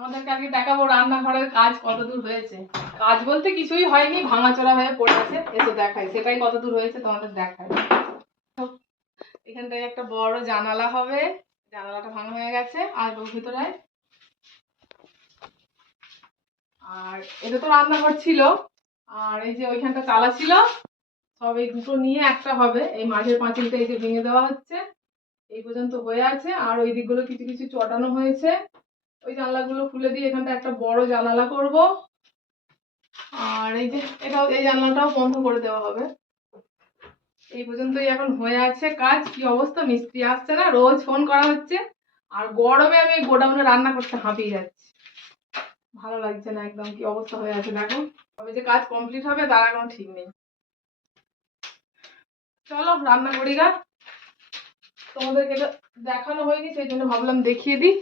তোমাদেরকে আজকে দেখাবো রান্নাঘরের কাজ কত দূর হয়েছে। কাজ বলতে কিছুই হয়নি, ভাঙাচোরা হয়ে পড়ে আছে, এসে দেখাই। সেটাই কত দূর হয়েছে তোমাদের দেখাই। এখানটায় একটা বড় জানালা হবে, জানালাটা ভাঙা হয়ে গেছে আর ভিতরে। আর এটা তো রান্নাঘর ছিল, আর এই যে ওইখানটা চালা ছিল, সব এই দুটো নিয়ে একটা হবে, এই মাঝের পাঁচিলটা এই যে ভেঙে দেওয়া হচ্ছে, এই পর্যন্ত হয়ে আছে, আর ওই দিকগুলো কিছু কিছু চটানো হয়েছে। ওই জানলাগুলো খুলে দিয়ে এখানটা একটা বড় জানালা করব। আর এই যে এটাও, এই জানলাটাও বন্ধ করে দেওয়া হবে। এই পর্যন্তই এখন হয়ে আছে কাজ। কি অবস্থা? মিস্ত্রি আসছে না? রোজ ফোন করা হচ্ছে। আর গরমে আমি গোডাউনে রান্না করতে হাঁপিয়ে যাচ্ছি। ভালো লাগছে না একদম। কি অবস্থা হয়ে আছে দেখো। তবে যে কাজ কমপ্লিট হবে, তার কোনো ঠিক নেই। চলো, রান্না করি গা। তোমাদেরকে দেখানো হয়নি, সেই জন্য ভাবলাম দেখিয়ে দিই।